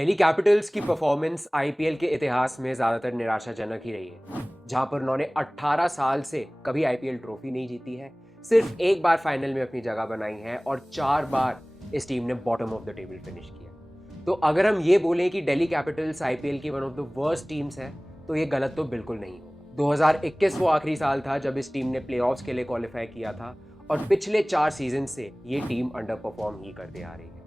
Delhi Capitals की performance IPL के इतिहास में ज़्यादातर निराशाजनक ही रही है, जहां पर उन्होंने 18 साल से कभी आईपीएल ट्रॉफी नहीं जीती है, सिर्फ एक बार फाइनल में अपनी जगह बनाई है और 4 बार इस टीम ने bottom of the table finish किया। तो अगर हम ये बोलें कि दिल्ली कैपिटल्स आईपीएल की one of the worst teams है, तो ये गलत तो बिल्कुल नहीं होगा। 2021 वो आखिरी साल था जब इस टीम ने प्लेऑफ्स के लिए क्वालिफाई किया था और पिछले 4 सीजन से ये टीम अंडर परफॉर्म ही करते आ रही है।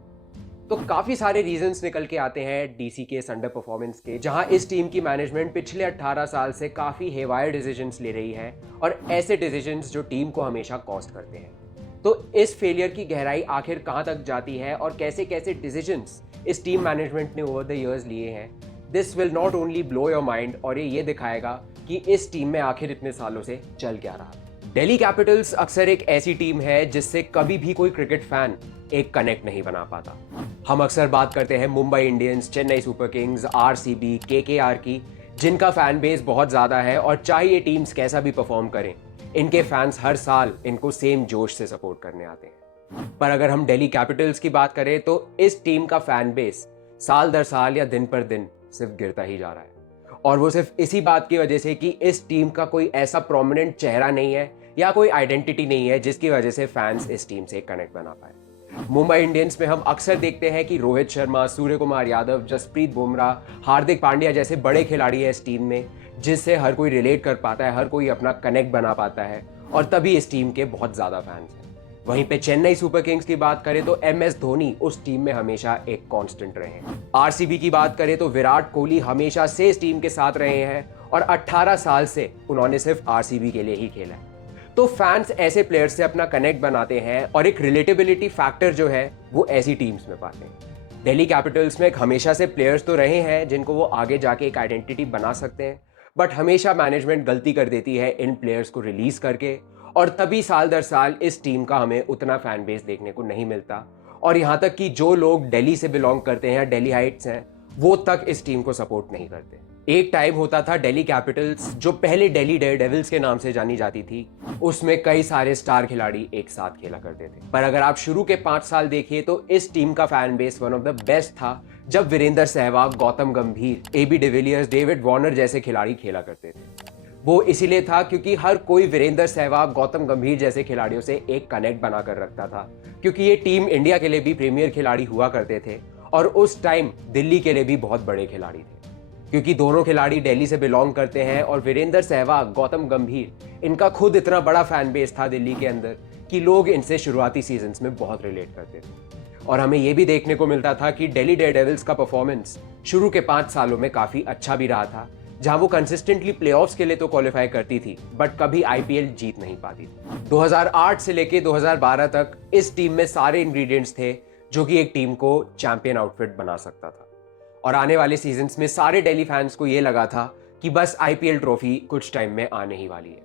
तो काफ़ी सारे रीजंस निकल के आते हैं डीसी के अंडर परफॉर्मेंस के, जहां इस टीम की मैनेजमेंट पिछले 18 साल से काफ़ी हेवायर डिसीजंस ले रही है और ऐसे डिसीजंस जो टीम को हमेशा कॉस्ट करते हैं। तो इस फेलियर की गहराई आखिर कहां तक जाती है और कैसे कैसे डिसीजंस इस टीम मैनेजमेंट ने ओवर द इयर्स लिए हैं, this will not only blow your mind और ये दिखाएगा कि इस टीम में आखिर इतने सालों से चल क्या रहा। दिल्ली कैपिटल्स अक्सर एक ऐसी टीम है जिससे कभी भी कोई क्रिकेट फैन एक कनेक्ट नहीं बना पाता। हम अक्सर बात करते हैं Mumbai Indians, Chennai super Kings, RCB, KKR की, जिनका फैन बेस बहुत ज़्यादा है और चाहे ये टीम्स कैसा भी परफॉर्म करें, इनके फैंस हर साल इनको सेम जोश से सपोर्ट करने आते हैं। पर अगर हम दिल्ली कैपिटल्स की बात करें तो इस टीम का फैन बेस साल दर साल या दिन पर दिन सिर्फ गिरता ही जा रहा है, और वो सिर्फ इसी बात की वजह से कि इस टीम का कोई ऐसा प्रोमिनेंट चेहरा नहीं है या कोई आइडेंटिटी नहीं है जिसकी वजह से फैंस इस टीम से कनेक्ट बना पाए। मुंबई इंडियंस में हम अक्सर देखते हैं कि रोहित शर्मा, सूर्य कुमार यादव, जसप्रीत बुमराह, हार्दिक पांड्या जैसे बड़े खिलाड़ी हैं इस टीम में, जिससे हर कोई रिलेट कर पाता है, हर कोई अपना कनेक्ट बना पाता है और तभी इस टीम के बहुत ज़्यादा फैंस हैं। वहीं पे चेन्नई सुपर किंग्स की बात करें तो एमएस धोनी उस टीम में हमेशा एक कांस्टेंट रहे हैं। आरसीबी की बात करें तो विराट कोहली हमेशा से इस टीम के साथ रहे हैं और 18 साल से उन्होंने सिर्फ आरसीबी के लिए ही खेला है। तो फैंस ऐसे प्लेयर्स से अपना कनेक्ट बनाते हैं और एक रिलेटेबिलिटी फैक्टर जो है वो ऐसी टीम्स में पाते हैं। दिल्ली कैपिटल्स में हमेशा से प्लेयर्स तो रहे हैं जिनको वो आगे जाके एक आइडेंटिटी बना सकते हैं, बट हमेशा मैनेजमेंट गलती कर देती है इन प्लेयर्स को रिलीज करके, और तभी साल दर साल इस टीम का हमें उतना फैन बेस देखने को नहीं मिलता। और यहाँ तक कि जो लोग दिल्ली से बिलोंग करते हैं, दिल्ली हाइट्स हैं, वो तक इस टीम को सपोर्ट नहीं करते। एक टाइम होता था दिल्ली कैपिटल्स जो पहले दिल्ली डेयरडेविल्स के नाम से जानी जाती थी, उसमें कई सारे स्टार खिलाड़ी एक साथ खेला करते थे। पर अगर आप शुरू के 5 साल देखिए तो इस टीम का fan base one of the best था जब वीरेंद्र सहवाग, गौतम गंभीर, एबी डिविलियर्स, डेविड वार्नर जैसे खिलाड़ी खेला करते थे। वो इसीलिए था क्योंकि हर कोई वीरेंद्र सहवाग, गौतम गंभीर जैसे खिलाड़ियों से एक कनेक्ट बना कर रखता था, क्योंकि ये टीम इंडिया के लिए भी प्रीमियर खिलाड़ी हुआ करते थे और उस टाइम दिल्ली के लिए भी बहुत बड़े खिलाड़ी थे, क्योंकि दोनों खिलाड़ी दिल्ली से बिलोंग करते हैं। और वीरेंद्र सहवाग, गौतम गंभीर, इनका खुद इतना बड़ा फैन बेस था दिल्ली के अंदर कि लोग इनसे शुरुआती सीजन्स में बहुत रिलेट करते थे। और हमें यह भी देखने को मिलता था कि दिल्ली डेयरडेविल्स का परफॉर्मेंस शुरू के 5 सालों में काफ़ी अच्छा भी रहा था, जहां वो कंसिस्टेंटली प्लेऑफ्स के लिए तो क्वालिफाई करती थी बट कभी आईपीएल जीत नहीं पाती थी। 2008 से लेके 2012 तक इस टीम में सारे इंग्रेडिएंट्स थे जो कि एक टीम को चैंपियन आउटफिट बना सकता था। और आने वाले सीजन्स में सारे दिल्ली फैंस को ये लगा था कि बस आईपीएल ट्रॉफी कुछ टाइम में आने ही वाली है।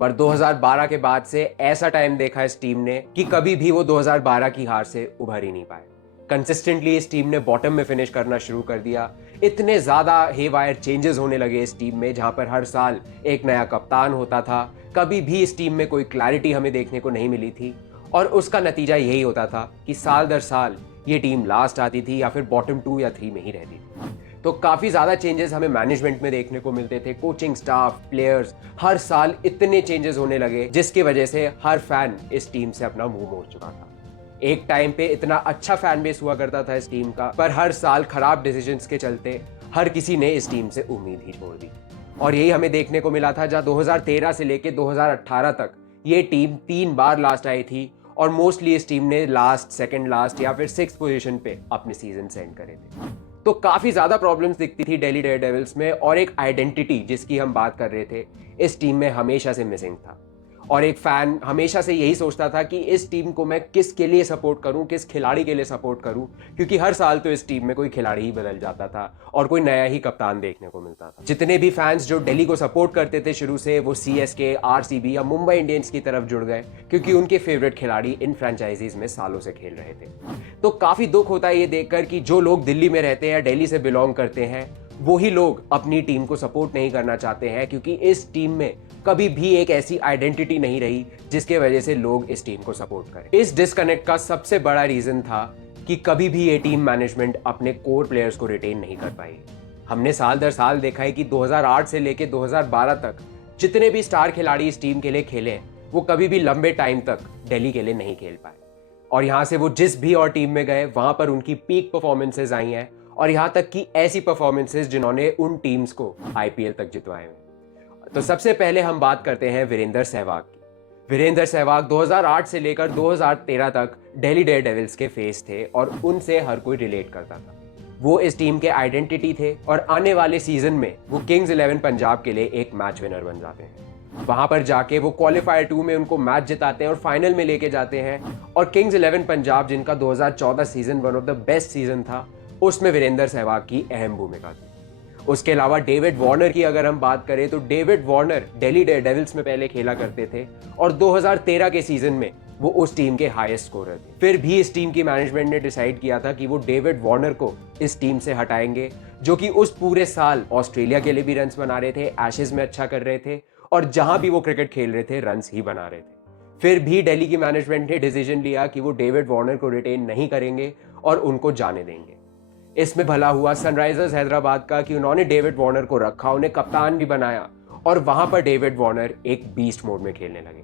पर 2012 के बाद से ऐसा टाइम देखा इस टीम ने कि कभी भी वो 2012 की हार से उभर ही नहीं पाए। कंसिस्टेंटली इस टीम ने बॉटम में फिनिश करना शुरू कर दिया। इतने ज़्यादा हेवायर चेंजेस होने लगे इस टीम में, जहां पर हर साल एक नया कप्तान होता था। कभी भी इस टीम में कोई क्लैरिटी हमें देखने को नहीं मिली थी और उसका नतीजा यही होता था कि साल दर साल ये टीम लास्ट आती थी या फिर बॉटम 2 या 3 में ही रहती थी। तो काफ़ी ज़्यादा चेंजेस हमें मैनेजमेंट में देखने को मिलते थे, कोचिंग स्टाफ, प्लेयर्स, हर साल इतने चेंजेस होने लगे जिसकी वजह से हर फैन इस टीम से अपना मुंह मोड़ चुका था। एक टाइम पे इतना अच्छा फैन बेस हुआ करता था इस टीम का, पर हर साल खराब डिसीजंस के चलते हर किसी ने इस टीम से उम्मीद ही छोड़ दी। और यही हमें देखने को मिला था जहां 2013 से लेके 2018 तक ये टीम 3 बार लास्ट आई थी और मोस्टली इस टीम ने लास्ट, सेकंड लास्ट या फिर 6th पोजीशन पे अपने सीजन सेंड करे थे। तो काफ़ी ज़्यादा प्रॉब्लम्स दिखती थी दिल्ली डेयरडेविल्स में, और एक आइडेंटिटी जिसकी हम बात कर रहे थे इस टीम में हमेशा से मिसिंग था। और एक फैन हमेशा से यही सोचता था कि इस टीम को मैं किसके लिए सपोर्ट करूं, किस खिलाड़ी के लिए सपोर्ट करूं, क्योंकि हर साल तो इस टीम में कोई खिलाड़ी ही बदल जाता था और कोई नया ही कप्तान देखने को मिलता था। जितने भी फैंस जो दिल्ली को सपोर्ट करते थे शुरू से, वो सीएसके, आरसीबी या मुंबई इंडियंस की तरफ जुड़ गए क्योंकि उनके फेवरेट खिलाड़ी इन फ्रेंचाइजीज में सालों से खेल रहे थे। तो काफ़ी दुख होता है ये देखकर कि जो लोग दिल्ली में रहते हैं, दिल्ली से बिलोंग करते हैं, वही लोग अपनी टीम को सपोर्ट नहीं करना चाहते हैं, क्योंकि इस टीम में कभी भी एक ऐसी आइडेंटिटी नहीं रही जिसके वजह से लोग इस टीम को सपोर्ट करें। इस डिस्कनेक्ट का सबसे बड़ा रीजन था कि कभी भी ये टीम मैनेजमेंट अपने कोर प्लेयर्स को रिटेन नहीं कर पाई। हमने साल दर साल देखा है कि 2008 से लेकर 2012 तक जितने भी स्टार खिलाड़ी इस टीम के लिए खेले वो कभी भी लंबे टाइम तक दिल्ली के लिए नहीं खेल पाए, और यहाँ से वो जिस भी और टीम में गए वहां पर उनकी पीक परफॉर्मेंसेज आई हैं, और यहाँ तक कि ऐसी परफॉर्मेंसेज जिन्होंने उन टीम्स को आईपीएल तक जितवाए हैं। तो सबसे पहले हम बात करते हैं वीरेंद्र सहवाग की। वीरेंद्र सहवाग 2008 से लेकर 2013 तक दिल्ली डेयरडेविल्स के फेस थे और उनसे हर कोई रिलेट करता था। वो इस टीम के आइडेंटिटी थे और आने वाले सीजन में वो किंग्स 11 पंजाब के लिए एक मैच विनर बन जाते हैं। वहां पर जाके वो क्वालिफायर 2 में उनको मैच जिताते हैं और फाइनल में लेके जाते हैं, और किंग्स 11 पंजाब जिनका 2014 season one of the best season था, उसमें वीरेंद्र सहवाग की अहम भूमिका थी। उसके अलावा डेविड वार्नर की अगर हम बात करें तो डेविड वार्नर दिल्ली डेयरडेविल्स में पहले खेला करते थे और 2013 के सीजन में वो उस टीम के हाईएस्ट स्कोरर थे। फिर भी इस टीम की मैनेजमेंट ने डिसाइड किया था कि वो डेविड वार्नर को इस टीम से हटाएंगे, जो कि उस पूरे साल ऑस्ट्रेलिया के लिए भी रन्स बना रहे थे, एशेज में अच्छा कर रहे थे, और जहां भी वो क्रिकेट खेल रहे थे रन्स ही बना रहे थे। फिर भी दिल्ली की मैनेजमेंट ने डिसीजन लिया कि वो डेविड वार्नर को रिटेन नहीं करेंगे और उनको जाने देंगे। इसमें भला हुआ सनराइजर्स हैदराबाद का कि उन्होंने डेविड वार्नर को रखा, उन्हें कप्तान भी बनाया, और वहां पर डेविड वार्नर एक बीस्ट मोड में खेलने लगे।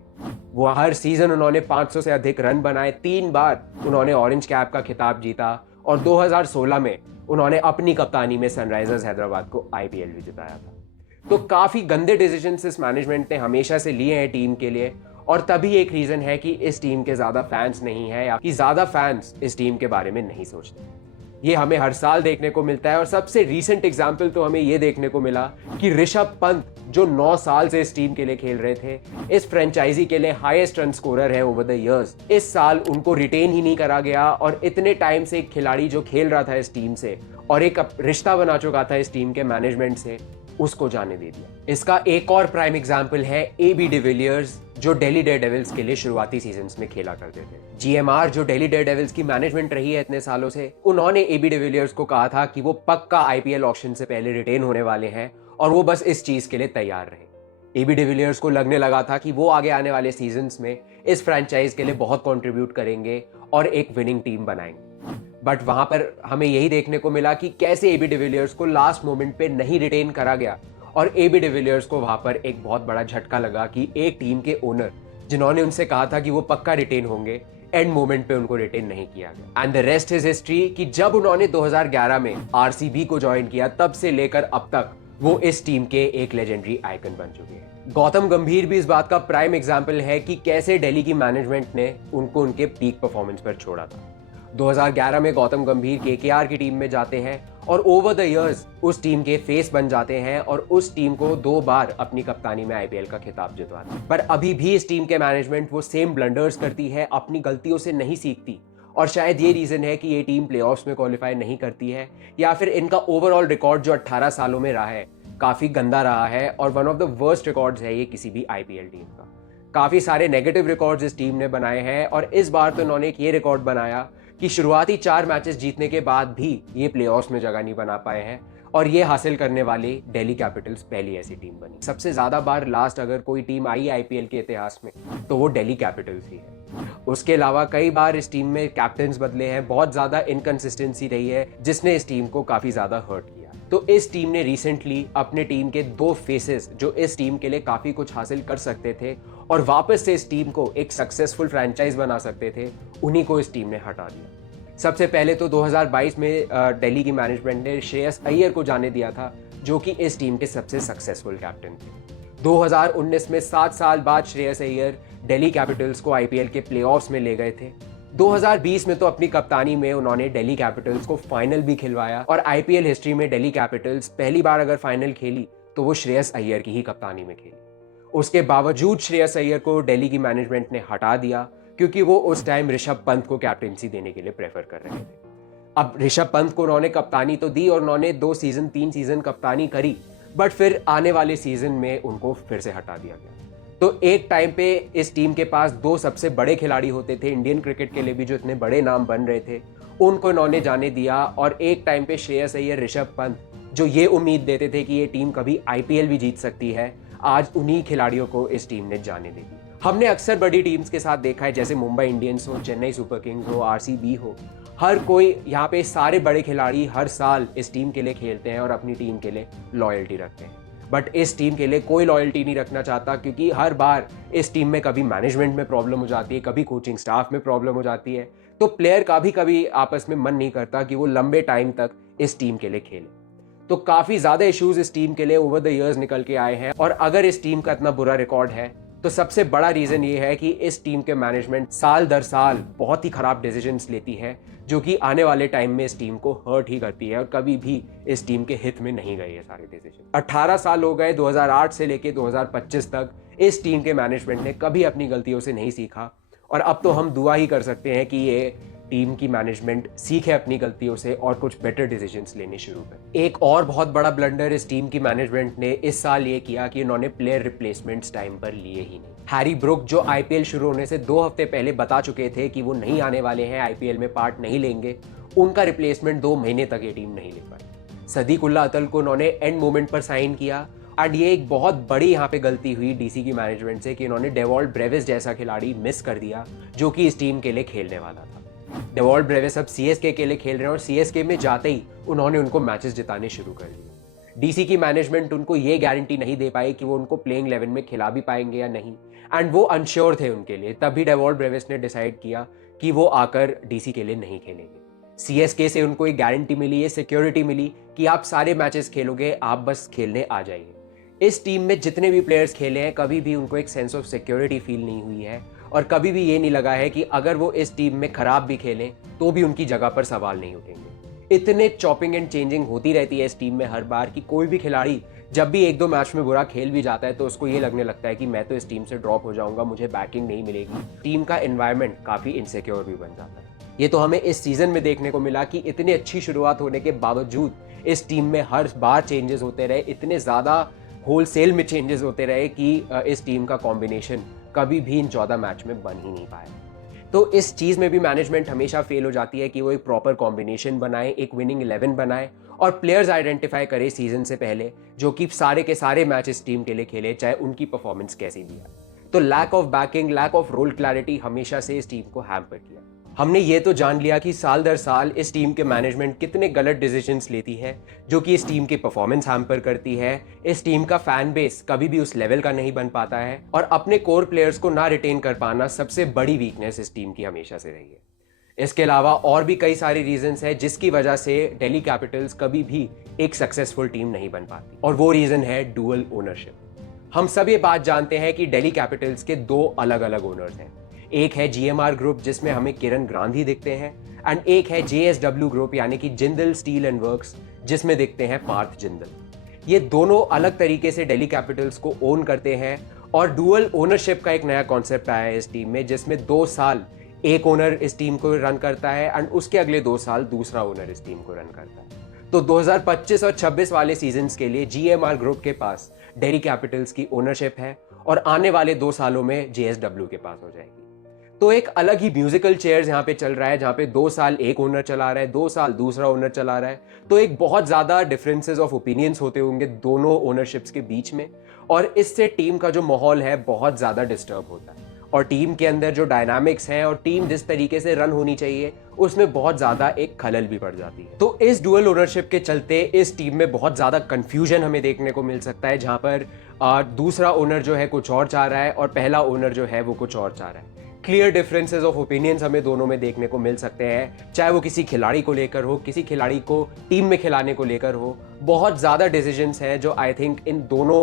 वो हर सीजन उन्होंने 500 से अधिक रन बनाए, 3 बार उन्होंने ऑरेंज कैप का खिताब जीता, और 2016 में उन्होंने अपनी कप्तानी में सनराइजर्स हैदराबाद को आईपीएल भी जिताया था। तो काफी गंदे डिसीजंस इस मैनेजमेंट ने हमेशा से लिए हैं टीम के लिए, और तभी एक रीजन है कि इस टीम के ज्यादा फैंस नहीं है, या कि ज्यादा फैंस इस टीम के बारे में नहीं सोचते। ये हमें हर साल देखने को मिलता है, और सबसे रीसेंट एग्जाम्पल तो हमें ये देखने को मिला कि ऋषभ पंत जो 9 साल से इस टीम के लिए खेल रहे थे, इस फ्रेंचाइजी के लिए हाईएस्ट रन स्कोरर है ओवर द इयर्स, इस साल उनको रिटेन ही नहीं करा गया, और इतने टाइम से एक खिलाड़ी जो खेल रहा था इस टीम से और एक रिश्ता बना चुका था इस टीम के मैनेजमेंट से, उसको जाने दे दिया। इसका एक और प्राइम एग्जाम्पल है एबी डिविलियर्स, जो दिल्ली डेयरडेविल्स के लिए शुरुआती सीजन्स में खेला करते थे। जीएमआर जो दिल्ली डेयरडेविल्स की मैनेजमेंट रही है इतने सालों से, उन्होंने एबी डिविलियर्स को कहा था कि वो पक्का आईपीएल ऑक्शन से पहले रिटेन होने वाले हैं, और वो बस इस चीज के लिए तैयार रहे। एबी डिविलियर्स को लगने लगा था कि वो आगे आने वाले सीजन्स में इस फ्रेंचाइज के लिए बहुत कंट्रीब्यूट करेंगे और एक विनिंग टीम बनाएंगे। बट वहां पर हमें यही देखने को मिला कि कैसे एबी डिविलियर्स को लास्ट मोमेंट पे नहीं रिटेन करा गया, और एबी डिविलियर्स को वहां पर एक बहुत बड़ा झटका लगा कि एक टीम के ओनर जिन्होंने उनसे कहा था कि वो पक्का रिटेन होंगे, एंड मोमेंट पे उनको रिटेन नहीं किया गया। And the rest is history कि जब उन्होंने 2011 में आरसीबी को ज्वाइन किया, तब से लेकर अब तक वो इस टीम के एक लेजेंडरी आइकन बन चुके हैं। गौतम गंभीर भी इस बात का प्राइम एग्जाम्पल है कि कैसे दिल्ली की मैनेजमेंट ने उनको उनके पीक परफॉर्मेंस पर छोड़ा था। 2011 में गौतम गंभीर केकेआर की टीम में जाते हैं और ओवर द इयर्स उस टीम के फेस बन जाते हैं, और उस टीम को 2 बार अपनी कप्तानी में आईपीएल का खिताब जितवाते हैं। पर अभी भी इस टीम के मैनेजमेंट वो सेम ब्लंडर्स करती है, अपनी गलतियों से नहीं सीखती, और शायद ये रीजन है कि ये टीम प्लेऑफ्स में क्वालिफाई नहीं करती है, या फिर इनका ओवरऑल रिकॉर्ड जो 18 सालों में रहा है काफी गंदा रहा है, और one of the worst records है ये किसी भी आईपीएल टीम का। काफी सारे नेगेटिव रिकॉर्ड्स इस टीम ने बनाए हैं, और इस बार तो इन्होंने एक ये रिकॉर्ड बनाया कि शुरुआती 4 मैचेस जीतने के बाद भी ये प्लेऑफ्स में जगह नहीं बना पाए हैं, और ये हासिल करने वाली दिल्ली कैपिटल्स पहली ऐसी टीम बनी। सबसे ज्यादा बार लास्ट अगर कोई टीम आई आईपीएल के इतिहास में तो वो दिल्ली कैपिटल्स ही है। उसके अलावा कई बार इस टीम में कैप्टन्स बदले हैं, बहुत ज्यादा इनकंसिस्टेंसी रही है, जिसने इस टीम को काफी ज्यादा हर्ट किया। तो इस टीम ने रिसेंटली अपने टीम के 2 फेसेस जो इस टीम के लिए काफी कुछ हासिल कर सकते थे और वापस से इस टीम को एक सक्सेसफुल फ्रेंचाइज बना सकते थे, उन्हीं को इस टीम ने हटा दिया। सबसे पहले तो 2022 में दिल्ली की मैनेजमेंट ने श्रेयस अय्यर को जाने दिया था, जो कि इस टीम के सबसे सक्सेसफुल कैप्टन थे। 2019 में 7 साल बाद श्रेयस अय्यर दिल्ली कैपिटल्स को आईपीएल के प्लेऑफ्स में ले गए थे। 2020 में तो अपनी कप्तानी में उन्होंने दिल्ली कैपिटल्स को फाइनल भी खिलवाया, और आईपीएल हिस्ट्री में दिल्ली कैपिटल्स पहली बार अगर फाइनल खेली तो वो श्रेयस अय्यर की ही कप्तानी में खेली। उसके बावजूद श्रेयस अय्यर को दिल्ली की मैनेजमेंट ने हटा दिया, क्योंकि वो उस टाइम ऋषभ पंत को कैप्टनसी देने के लिए प्रेफर कर रहे थे। अब ऋषभ पंत को उन्होंने कप्तानी तो दी और उन्होंने 3 सीजन कप्तानी करी, बट फिर आने वाले सीजन में उनको फिर से हटा दिया गया। तो एक टाइम पे इस टीम के पास 2 सबसे बड़े खिलाड़ी होते थे इंडियन क्रिकेट के लिए भी, जो इतने बड़े नाम बन रहे थे, उनको इन्होंने जाने दिया। और एक टाइम पे श्रेयस अय्यर, ऋषभ पंत, जो ये उम्मीद देते थे कि ये टीम कभी आईपीएल भी जीत सकती है, आज उन्हीं खिलाड़ियों को इस टीम ने जाने दे दी। हमने अक्सर बड़ी टीम्स के साथ देखा है, जैसे मुंबई इंडियंस हो, चेन्नई सुपर किंग्स हो, आरसीबी हो, हर कोई यहाँ पे, सारे बड़े खिलाड़ी हर साल इस टीम के लिए खेलते हैं और अपनी टीम के लिए लॉयल्टी रखते हैं, बट इस टीम के लिए कोई लॉयल्टी नहीं रखना चाहता, क्योंकि हर बार इस टीम में कभी मैनेजमेंट में प्रॉब्लम हो जाती है, कभी कोचिंग स्टाफ में प्रॉब्लम हो जाती है, तो प्लेयर का भी कभी आपस में मन नहीं करता कि वो लंबे टाइम तक इस टीम के लिए खेले। तो काफ़ी ज़्यादा इश्यूज इस टीम के लिए ओवर द ईयर्स निकल के आए हैं, और अगर इस टीम का इतना बुरा रिकॉर्ड है तो सबसे बड़ा रीज़न ये है कि इस टीम के मैनेजमेंट साल दर साल बहुत ही ख़राब डिसीजंस लेती है, जो कि आने वाले टाइम में इस टीम को हर्ट ही करती है, और कभी भी इस टीम के हित में नहीं गए ये सारे डिसीजन। 18 साल हो गए, 2008 से लेके 2025 तक इस टीम के मैनेजमेंट ने कभी अपनी गलतियों से नहीं सीखा, और अब तो हम दुआ ही कर सकते हैं कि ये टीम की मैनेजमेंट सीखे अपनी गलतियों से और कुछ बेटर डिसीजंस लेने शुरू करें। एक और बहुत बड़ा ब्लंडर इस टीम की मैनेजमेंट ने इस साल ये किया कि उन्होंने प्लेयर रिप्लेसमेंट्स टाइम पर लिए ही नहीं। हैरी ब्रुक, जो आईपीएल शुरू होने से 2 हफ्ते पहले बता चुके थे कि वो नहीं आने वाले हैं, आईपीएल में पार्ट नहीं लेंगे, उनका रिप्लेसमेंट 2 महीने तक ये टीम नहीं ले पाई। सदीकुल्ला अतल को उन्होंने एंड मोमेंट पर साइन किया, एंड ये एक बहुत बड़ी यहाँ पे गलती हुई डीसी की मैनेजमेंट से कि उन्होंने डेवॉल्ट ब्रेविस जैसा खिलाड़ी मिस कर दिया, जो कि इस टीम के लिए खेलने वाला था। डेवॉल्ट ब्रेविस अब सीएसके के लिए खेल रहे हैं, और सीएसके में जाते ही उन्होंने उनको मैचेस जिताने शुरू कर दिए। डीसी की मैनेजमेंट उनको ये गारंटी नहीं दे पाई कि वो उनको प्लेइंग 11 में खिला भी पाएंगे या नहीं, एंड वो अनश्योर थे उनके लिए। तभी डेवॉल्ट ब्रेविस ने डिसाइड किया कि वो आकर डीसी के लिए नहीं खेलेंगे। सीएसके से उनको एक गारंटी मिली, ये सिक्योरिटी मिली कि आप सारे मैचेस खेलोगे, आप बस खेलने आ जाइए। इस टीम में जितने भी प्लेयर्स खेले हैं, कभी भी उनको एक सेंस ऑफ सिक्योरिटी फील नहीं हुई है, और कभी भी ये नहीं लगा है कि अगर वो इस टीम में खराब भी खेलें तो भी उनकी जगह पर सवाल नहीं उठेंगे। इतने चॉपिंग एंड चेंजिंग होती रहती है इस टीम में हर बार कि कोई भी खिलाड़ी जब भी 1-2 मैच में बुरा खेल भी जाता है तो उसको ये लगने लगता है कि मैं तो इस टीम से ड्रॉप हो जाऊंगा, मुझे बैकिंग नहीं मिलेगी। टीम का एनवायरनमेंट काफ़ी इनसिक्योर भी बन जाता है। ये तो हमें इस सीजन में देखने को मिला कि इतनी अच्छी शुरुआत होने के बावजूद इस टीम में हर बार चेंजेस होते रहे, इतने ज़्यादा होलसेल में चेंजेस होते रहे कि इस टीम का कॉम्बिनेशन कभी भी इन 14 मैच में बन ही नहीं पाया। तो इस चीज़ में भी मैनेजमेंट हमेशा फेल हो जाती है कि वो एक प्रॉपर कॉम्बिनेशन बनाए, एक विनिंग 11 बनाए, और प्लेयर्स आइडेंटिफाई करे सीजन से पहले, जो कि सारे के सारे मैच इस टीम के लिए खेले, चाहे उनकी परफॉर्मेंस कैसी भी है। तो lack of backing, lack of role clarity हमेशा से इस टीम को हैम्पर किया। हमने ये तो जान लिया कि साल दर साल इस टीम के मैनेजमेंट कितने गलत डिसीजंस लेती है, जो कि इस टीम की परफॉर्मेंस हैम्पर करती है। इस टीम का फैन बेस कभी भी उस लेवल का नहीं बन पाता है, और अपने कोर प्लेयर्स को ना रिटेन कर पाना सबसे बड़ी वीकनेस इस टीम की हमेशा से रही है। इसके अलावा और भी कई सारे रीजंस हैं जिसकी वजह से दिल्ली कैपिटल्स कभी भी एक सक्सेसफुल टीम नहीं बन पाती, और वो रीजन है डुअल ओनरशिप। हम सब ये बात जानते हैं कि दिल्ली कैपिटल्स के 2 अलग अलग ओनर्स हैं। एक है जीएमआर ग्रुप, जिसमें हमें किरण गांधी दिखते हैं, एंड एक है जेएसडब्ल्यू ग्रुप यानी कि जिंदल स्टील एंड वर्क्स, जिसमें दिखते हैं पार्थ जिंदल। ये दोनों अलग तरीके से दिल्ली कैपिटल्स को ओन करते हैं, और डुअल ओनरशिप का एक नया कॉन्सेप्ट आया है इस टीम में, जिसमें 2 साल एक ओनर इस टीम को रन करता है, एंड उसके अगले 2 साल दूसरा ओनर इस टीम को रन करता है। तो 2025 और 26 वाले सीजन्स के लिए जीएमआर ग्रुप के पास दिल्ली कैपिटल्स की ओनरशिप है, और आने वाले 2 सालों में जेएसडब्ल्यू के पास हो जाएगी। तो एक अलग ही म्यूजिकल चेयर्स यहाँ पे चल रहा है, जहाँ पे 2 साल एक ओनर चला रहा है, 2 साल दूसरा ओनर चला रहा है। तो एक बहुत ज़्यादा डिफरेंसेस ऑफ ओपिनियंस होते होंगे दोनों ओनरशिप्स के बीच में, और इससे टीम का जो माहौल है बहुत ज़्यादा डिस्टर्ब होता है, और टीम के अंदर जो डायनामिक्स हैं और टीम जिस तरीके से रन होनी चाहिए उसमें बहुत ज़्यादा एक खलल भी पड़ जाती है। तो इस डुअल ओनरशिप के चलते इस टीम में बहुत ज़्यादा कन्फ्यूजन हमें देखने को मिल सकता है, जहाँ पर दूसरा ओनर जो है कुछ और चाह रहा है और पहला ओनर जो है वो कुछ और चाह रहा है। क्लियर डिफरेंसेस ऑफ ओपिनियंस हमें दोनों में देखने को मिल सकते हैं, चाहे वो किसी खिलाड़ी को लेकर हो, किसी खिलाड़ी को टीम में खिलाने को लेकर हो। बहुत ज़्यादा डिसीजंस हैं जो आई थिंक इन दोनों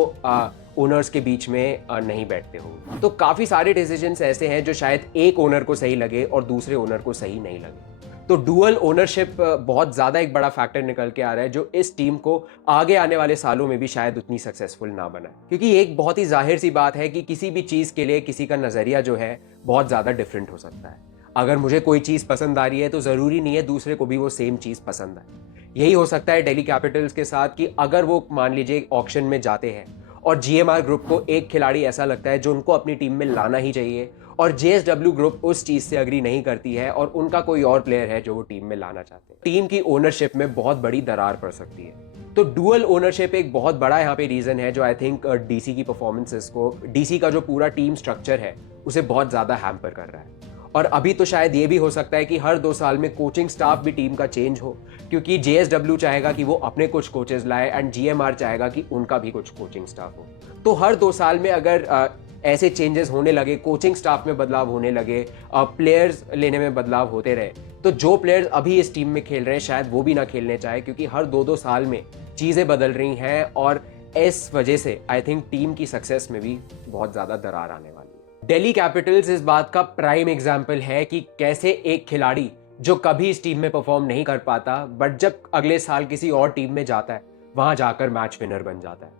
ओनर्स के बीच में नहीं बैठते हो। तो काफ़ी सारे डिसीजंस ऐसे हैं जो शायद एक ओनर को सही लगे और दूसरे ओनर को सही नहीं लगे। तो डुअल ओनरशिप बहुत ज़्यादा एक बड़ा फैक्टर निकल के आ रहा है, जो इस टीम को आगे आने वाले सालों में भी शायद उतनी सक्सेसफुल ना बनाए, क्योंकि एक बहुत ही जाहिर सी बात है कि किसी भी चीज़ के लिए किसी का नज़रिया जो है बहुत ज़्यादा डिफरेंट हो सकता है। अगर मुझे कोई चीज़ पसंद आ रही है तो ज़रूरी नहीं है दूसरे को भी वो सेम चीज़ पसंद आए। यही हो सकता है दिल्ली कैपिटल्स के साथ कि अगर वो मान लीजिए ऑक्शन में जाते हैं और जीएमआर ग्रुप को एक खिलाड़ी ऐसा लगता है जो उनको अपनी टीम में लाना ही चाहिए, और जेएसडब्ल्यू ग्रुप उस चीज़ से अग्री नहीं करती है और उनका कोई और प्लेयर है जो वो टीम में लाना चाहते हैं, टीम की ओनरशिप में बहुत बड़ी दरार पड़ सकती है। तो डुअल ओनरशिप एक बहुत बड़ा यहाँ पे रीज़न है जो आई थिंक डीसी की परफॉर्मेंसेस को, डीसी का जो पूरा टीम स्ट्रक्चर है उसे बहुत ज़्यादा हैम्पर कर रहा है। और अभी तो शायद ये भी हो सकता है कि हर 2 साल में कोचिंग स्टाफ भी टीम का चेंज हो, क्योंकि जेएसडब्ल्यू चाहेगा कि वो अपने कुछ कोचेस लाए एंड जीएमआर चाहेगा कि उनका भी कुछ कोचिंग स्टाफ हो। तो हर 2 साल में अगर ऐसे चेंजेस होने लगे, कोचिंग स्टाफ में बदलाव होने लगे, प्लेयर्स लेने में बदलाव होते रहे, तो जो प्लेयर्स अभी इस टीम में खेल रहे हैं शायद वो भी ना खेलने चाहे, क्योंकि हर 2-2 साल में चीज़ें बदल रही हैं और इस वजह से आई थिंक टीम की सक्सेस में भी बहुत ज़्यादा दरार आने वाली है। दिल्ली कैपिटल्स इस बात का प्राइम एग्जाम्पल है कि कैसे एक खिलाड़ी जो कभी इस टीम में परफॉर्म नहीं कर पाता, बट जब अगले साल किसी और टीम में जाता है वहां जाकर मैच विनर बन जाता है।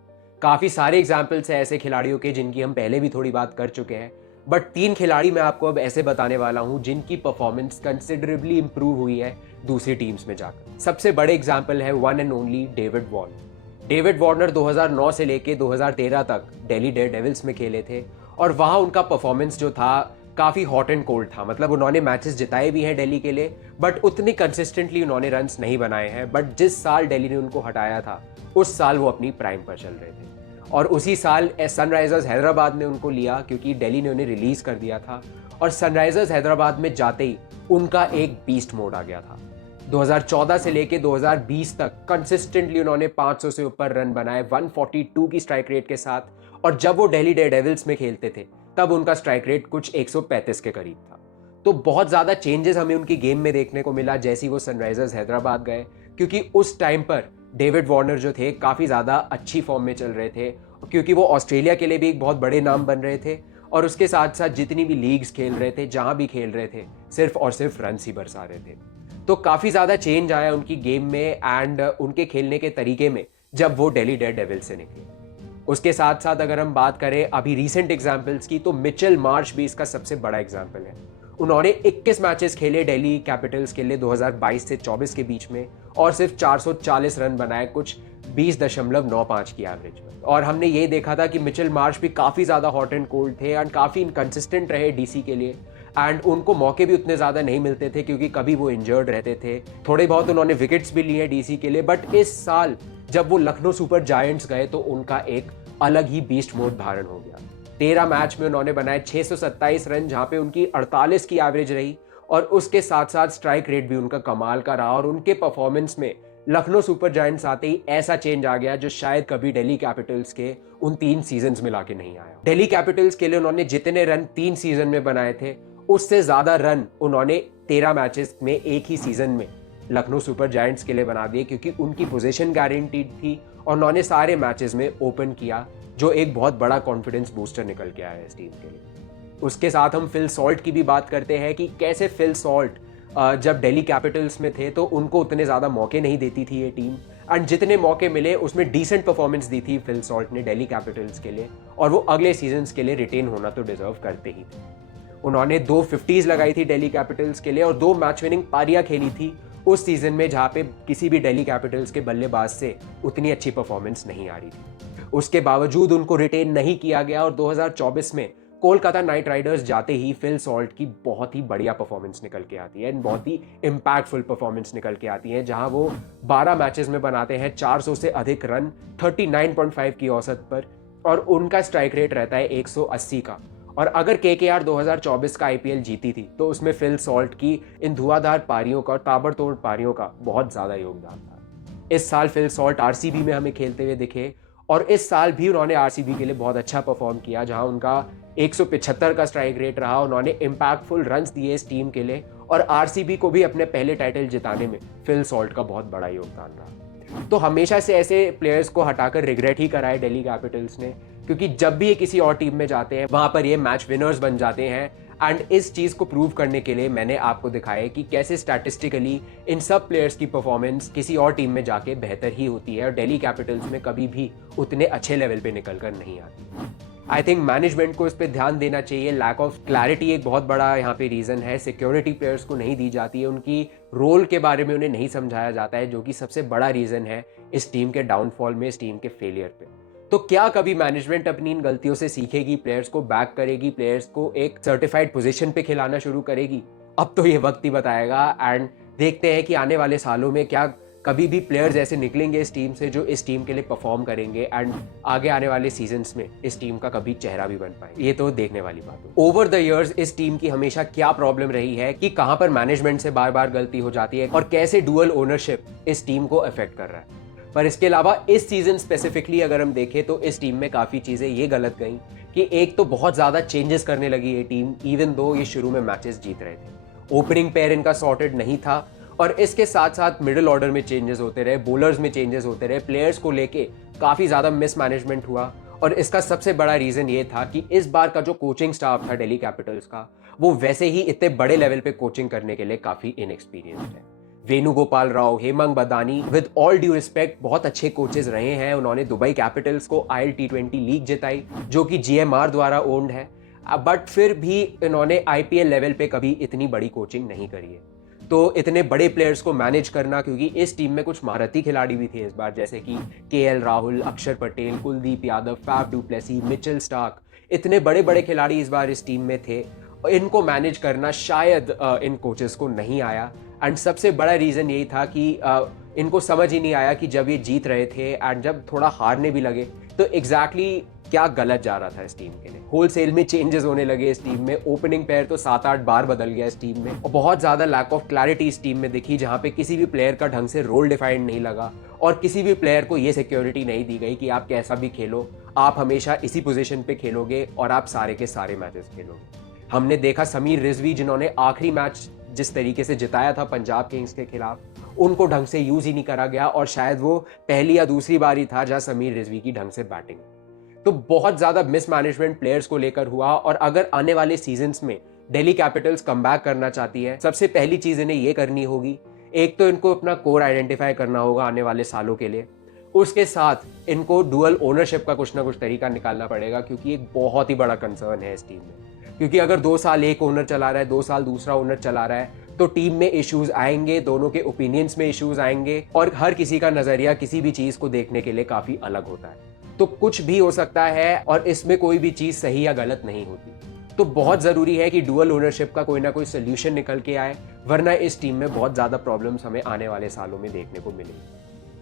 काफ़ी सारे एग्जाम्पल्स हैं ऐसे खिलाड़ियों के जिनकी हम पहले भी थोड़ी बात कर चुके हैं, बट 3 खिलाड़ी मैं आपको अब ऐसे बताने वाला हूं जिनकी परफॉर्मेंस कंसिडरेबली इंप्रूव हुई है दूसरी टीम्स में जाकर। सबसे बड़े एग्जाम्पल है one and only David Warner. David Warner 2009 से लेके 2013 तक दिल्ली डेयरडेविल्स में खेले थे और वहां उनका परफॉर्मेंस जो था काफ़ी हॉट एंड कोल्ड था। मतलब उन्होंने मैचेस जिताए भी हैं दिल्ली के लिए, बट उतनी कंसिस्टेंटली उन्होंने रन्स नहीं बनाए हैं। बट जिस साल दिल्ली ने उनको हटाया था उस साल वो अपनी प्राइम पर चल रहे थे और उसी साल सनराइजर्स हैदराबाद ने उनको लिया क्योंकि दिल्ली ने उन्हें रिलीज कर दिया था और सनराइजर्स हैदराबाद में जाते ही उनका एक बीस्ट मोड आ गया था। 2014 से लेके 2020 तक कंसिस्टेंटली उन्होंने 500 से ऊपर रन बनाए 142 की स्ट्राइक रेट के साथ, और जब वो दिल्ली डेयरडेविल्स में खेलते थे तब उनका स्ट्राइक रेट कुछ 135 के करीब था। तो बहुत ज़्यादा चेंजेस हमें उनकी गेम में देखने को मिला जैसे ही वो सनराइजर्स हैदराबाद गए, क्योंकि उस टाइम पर डेविड वार्नर जो थे काफ़ी ज़्यादा अच्छी फॉर्म में चल रहे थे, क्योंकि वो ऑस्ट्रेलिया के लिए भी एक बहुत बड़े नाम बन रहे थे और उसके साथ साथ जितनी भी लीग्स खेल रहे थे, जहाँ भी खेल रहे थे, सिर्फ और सिर्फ रन ही बरसा रहे थे। तो काफ़ी ज़्यादा चेंज आया उनकी गेम में एंड उनके खेलने के तरीके में जब वो दिल्ली डेयरडेविल्स से निकले। उसके साथ साथ अगर हम बात करें अभी रीसेंट एग्जाम्पल्स की, तो मिचेल मार्श भी इसका सबसे बड़ा एग्जाम्पल है। उन्होंने 21 मैचेस खेले दिल्ली कैपिटल्स के लिए 2022 से 24 के बीच में और सिर्फ 440 रन बनाए, कुछ 20.95 की एवरेज पर। और हमने ये देखा था कि मिचेल मार्श भी काफ़ी ज़्यादा हॉट एंड कोल्ड थे एंड काफ़ी इनकंसिस्टेंट रहे डीसी के लिए एंड उनको मौके भी उतने ज़्यादा नहीं मिलते थे क्योंकि कभी वो इंजर्ड रहते थे। थोड़े बहुत उन्होंने विकेट्स भी लिए डीसी के लिए, बट इस साल जब वो लखनऊ सुपर जायंट्स गए तो उनका एक अलग ही बीस्ट मोड धारण हो गया। 13 मैच में उन्होंने बनाए 627 रन, जहां पे उनकी 48 की एवरेज रही और उसके साथ साथ स्ट्राइक रेट भी उनका कमाल का रहा और उनके परफॉर्मेंस में लखनऊ सुपर जायंट्स आते ही ऐसा चेंज आ गया जो शायद कभी दिल्ली कैपिटल्स के उन 3 सीजन्स में लाके नहीं आया। दिल्ली कैपिटल्स के लिए उन्होंने जितने रन 3 सीजन में बनाए थे उससे ज्यादा रन उन्होंने 13 मैचेस में एक ही सीजन में लखनऊ सुपर जायंट्स के लिए बना दिए, क्योंकि उनकी पोजीशन गारंटीड थी और उन्होंने सारे मैचेस में ओपन किया, जो एक बहुत बड़ा कॉन्फिडेंस बूस्टर निकल के आया इस टीम के लिए। उसके साथ हम फिल सॉल्ट की भी बात करते हैं कि कैसे फिल सॉल्ट जब दिल्ली कैपिटल्स में थे तो उनको उतने ज़्यादा मौके नहीं देती थी ये टीम, एंड जितने मौके मिले उसमें डिसेंट परफॉर्मेंस दी थी फिल सॉल्ट ने दिल्ली कैपिटल्स के लिए, और वो अगले सीजन्स के लिए रिटेन होना तो डिजर्व करते ही थे। उन्होंने 2 50s लगाई थी दिल्ली कैपिटल्स के लिए और 2 मैच विनिंग पारियां खेली थी उस सीजन में जहां पे किसी भी दिल्ली कैपिटल्स के बल्लेबाज से उतनी अच्छी परफॉर्मेंस नहीं आ रही थी। उसके बावजूद उनको रिटेन नहीं किया गया और 2024 में कोलकाता नाइट राइडर्स जाते ही फिल सॉल्ट की बहुत ही बढ़िया परफॉर्मेंस निकल के आती है, बहुत ही इम्पैक्टफुल परफॉर्मेंस निकल के आती है, जहां वो 12 मैचेस में बनाते हैं 400 से अधिक रन 39.5 की औसत पर और उनका स्ट्राइक रेट रहता है 180 का। और अगर केकेआर 2024 का आईपीएल जीती थी तो उसमें फिल सॉल्ट की इन धुआंधार पारियों का और ताबड़तोड़ पारियों का बहुत ज़्यादा योगदान था। इस साल फिल सॉल्ट आरसीबी में हमें खेलते हुए दिखे और इस साल भी उन्होंने आरसीबी के लिए बहुत अच्छा परफॉर्म किया, जहां उनका 175 का स्ट्राइक रेट रहा। उन्होंने इम्पैक्टफुल रन्स दिए इस टीम के लिए और आरसीबी को भी अपने पहले टाइटल जिताने में फिल सॉल्ट का बहुत बड़ा योगदान रहा। तो हमेशा से ऐसे प्लेयर्स को हटाकर रिग्रेट ही कराए दिल्ली कैपिटल्स ने, क्योंकि जब भी ये किसी और टीम में जाते हैं वहां पर ये मैच विनर्स बन जाते हैं। एंड इस चीज़ को प्रूव करने के लिए मैंने आपको दिखाया कि कैसे स्टैटिस्टिकली इन सब प्लेयर्स की परफॉर्मेंस किसी और टीम में जाके बेहतर ही होती है और दिल्ली कैपिटल्स में कभी भी उतने अच्छे लेवल पे निकल कर नहीं आती। आई थिंक मैनेजमेंट को इस पर ध्यान देना चाहिए। लैक ऑफ क्लैरिटी एक बहुत बड़ा यहाँ पे रीज़न है। सिक्योरिटी प्लेयर्स को नहीं दी जाती है, उनकी रोल के बारे में उन्हें नहीं समझाया जाता है, जो कि सबसे बड़ा रीज़न है इस टीम के डाउनफॉल में, इस टीम के फेलियर पे। तो क्या कभी मैनेजमेंट अपनी इन गलतियों से सीखेगी, प्लेयर्स को बैक करेगी, प्लेयर्स को एक सर्टिफाइड पोजीशन पे खिलाना शुरू करेगी? अब तो ये वक्त ही बताएगा एंड देखते हैं कि आने वाले सालों में क्या कभी भी प्लेयर्स ऐसे निकलेंगे इस टीम से जो इस टीम के लिए परफॉर्म करेंगे एंड आगे आने वाले सीजन्स में इस टीम का कभी चेहरा भी बन पाए, ये तो देखने वाली बात है। ओवर द इयर्स इस टीम की हमेशा क्या प्रॉब्लम रही है कि कहां पर मैनेजमेंट से बार बार गलती हो जाती है और कैसे डुअल ओनरशिप इस टीम को अफेक्ट कर रहा है। पर इसके अलावा इस सीजन स्पेसिफिकली अगर हम देखें तो इस टीम में काफी चीजें ये गलत गई कि एक तो बहुत ज्यादा चेंजेस करने लगी ये टीम, इवन दो ये शुरू में मैचेस जीत रहे थे। ओपनिंग पेयर इनका सॉर्टेड नहीं था और इसके साथ साथ मिडिल ऑर्डर में चेंजेस होते रहे, बॉलर्स में चेंजेस होते रहे, प्लेयर्स को लेके काफ़ी ज़्यादा मिसमैनेजमेंट हुआ। और इसका सबसे बड़ा रीज़न ये था कि इस बार का जो कोचिंग स्टाफ था दिल्ली कैपिटल्स का, वो वैसे ही इतने बड़े लेवल पे कोचिंग करने के लिए काफ़ी इनएक्सपीरियंस्ड है। वेणुगोपाल राव, हेमंग बदानी, विद ऑल ड्यू रिस्पेक्ट बहुत अच्छे कोचेज रहे हैं। उन्होंने दुबई कैपिटल्स को IL T20 लीग जिताई जो कि GMR द्वारा ओन्ड है, बट फिर भी इन्होंने IPL लेवल पे कभी इतनी बड़ी कोचिंग नहीं करी है। तो इतने बड़े प्लेयर्स को मैनेज करना, क्योंकि इस टीम में कुछ महारथी खिलाड़ी भी थे इस बार, जैसे कि KL Rahul, Akshar Patel, Kuldeep Yadav, Faf du Plessis, Mitchell Starc, इतने बड़े बड़े खिलाड़ी इस बार इस टीम में थे। इनको मैनेज करना शायद इन कोचेस को नहीं आया एंड सबसे बड़ा रीज़न यही था कि इनको समझ ही नहीं आया कि जब ये जीत रहे थे एंड जब थोड़ा हारने भी लगे तो एग्जैक्टली क्या गलत जा रहा था इस टीम के लिए। होलसेल में चेंजेस होने लगे इस टीम में, ओपनिंग पेयर तो 7-8 बार बदल गया इस टीम में और बहुत ज़्यादा लैक ऑफ क्लैरिटी इस टीम में दिखी, जहाँ पे किसी भी प्लेयर का ढंग से रोल डिफाइंड नहीं लगा और किसी भी प्लेयर को ये सिक्योरिटी नहीं दी गई कि आप कैसा भी खेलो, आप हमेशा इसी पोजीशन पे खेलोगे और आप सारे के सारे मैचेस खेलोगे। हमने देखा समीर रिजवी, जिन्होंने आखिरी मैच जिस तरीके से जिताया था पंजाब किंग्स के खिलाफ, उनको ढंग से यूज ही नहीं करा गया और शायद वो पहली या दूसरी बार ही था जहां समीर रिजवी की ढंग से बैटिंग। तो बहुत ज्यादा मिसमैनेजमेंट प्लेयर्स को लेकर हुआ और अगर आने वाले सीजन्स में दिल्ली कैपिटल्स कमबैक करना चाहती है, सबसे पहली चीज इन्हें ये करनी होगी, एक तो इनको अपना कोर आइडेंटिफाई करना होगा आने वाले सालों के लिए, उसके साथ इनको डुअल ओनरशिप का कुछ ना कुछ तरीका निकालना पड़ेगा, क्योंकि एक बहुत ही बड़ा कंसर्न है इस टीम में। क्योंकि अगर 2 साल एक ओनर चला रहा है, 2 साल दूसरा ओनर चला रहा है, तो टीम में इश्यूज आएंगे, दोनों के ओपिनियंस में इश्यूज आएंगे और हर किसी का नजरिया किसी भी चीज को देखने के लिए काफी अलग होता है। तो कुछ भी हो सकता है और इसमें कोई भी चीज सही या गलत नहीं होती। तो बहुत जरूरी है कि डुअल ओनरशिप का कोई ना कोई सोल्यूशन निकल के आए, वरना इस टीम में बहुत ज्यादा प्रॉब्लम्स हमें आने वाले सालों में देखने को मिलेंगी।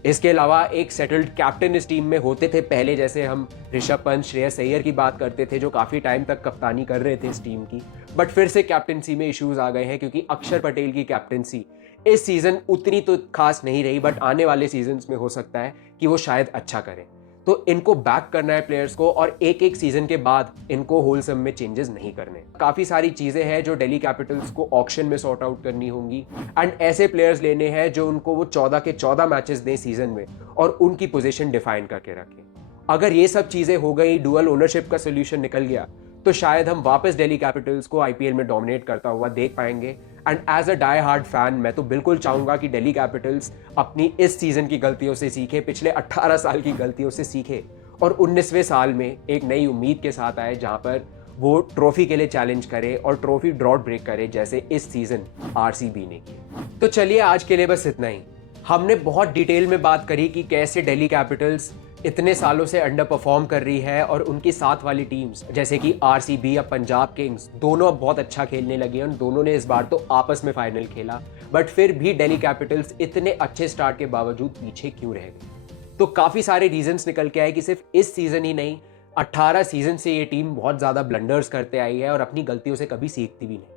इसके अलावा एक सेटल्ड कैप्टन इस टीम में होते थे पहले, जैसे हम ऋषभ पंत, श्रेयस अय्यर की बात करते थे जो काफ़ी टाइम तक कप्तानी कर रहे थे इस टीम की, बट फिर से कैप्टनसी में इश्यूज आ गए हैं क्योंकि अक्षर पटेल की कैप्टनसी इस सीज़न उतनी तो खास नहीं रही, बट आने वाले सीजन्स में हो सकता है कि वो शायद अच्छा करें। तो इनको बैक करना है प्लेयर्स को और एक एक सीजन के बाद इनको होलसम में चेंजेस नहीं करने। काफ़ी सारी चीज़ें हैं जो दिल्ली कैपिटल्स को ऑक्शन में सॉर्ट आउट करनी होंगी एंड ऐसे प्लेयर्स लेने हैं जो उनको वो 14 के 14 मैचेस दें सीजन में और उनकी पोजीशन डिफाइन करके रखें। अगर ये सब चीज़ें हो गई, डुअल ओनरशिप का सोल्यूशन निकल गया, तो शायद हम वापस दिल्ली कैपिटल्स को IPL में डोमिनेट करता हुआ देख पाएंगे। And as a die hard fan मैं तो बिल्कुल चाहूंगा कि दिल्ली कैपिटल्स अपनी इस सीजन की गलतियों से सीखे, पिछले 18 साल की गलतियों से सीखे और 19वें साल में एक नई उम्मीद के साथ आए, जहां पर वो ट्रॉफी के लिए चैलेंज करे और ट्रॉफी ड्रॉट ब्रेक करे जैसे इस सीजन RCB ने की। तो चलिए आज के लिए बस इतना ही। हमने बहुत डिटेल में बात करी कि कैसे दिल्ली कैपिटल्स इतने सालों से अंडर परफॉर्म कर रही है और उनकी साथ वाली टीम्स जैसे कि RCB या पंजाब किंग्स दोनों अब बहुत अच्छा खेलने लगे हैं और दोनों ने इस बार तो आपस में फाइनल खेला, बट फिर भी दिल्ली कैपिटल्स इतने अच्छे स्टार्ट के बावजूद पीछे क्यों रह गई। तो काफ़ी सारे रीजंस निकल के आए कि सिर्फ इस सीज़न ही नहीं, 18 सीजन से ये टीम बहुत ज़्यादा ब्लंडर्स करते आई है और अपनी गलतियों से कभी सीखती भी नहीं।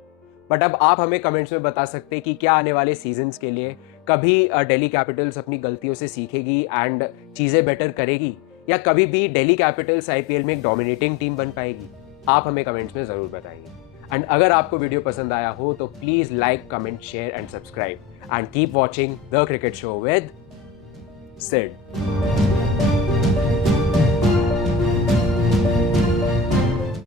बट अब आप हमें कमेंट्स में बता सकते हैं कि क्या आने वाले सीजन्स के लिए कभी दिल्ली कैपिटल्स अपनी गलतियों से सीखेगी एंड चीज़ें बेटर करेगी, या कभी भी दिल्ली कैपिटल्स IPL में एक डोमिनेटिंग टीम बन पाएगी। आप हमें कमेंट्स में ज़रूर बताइए। एंड अगर आपको वीडियो पसंद आया हो तो please like, comment, share and subscribe and keep watching the cricket show with Sid.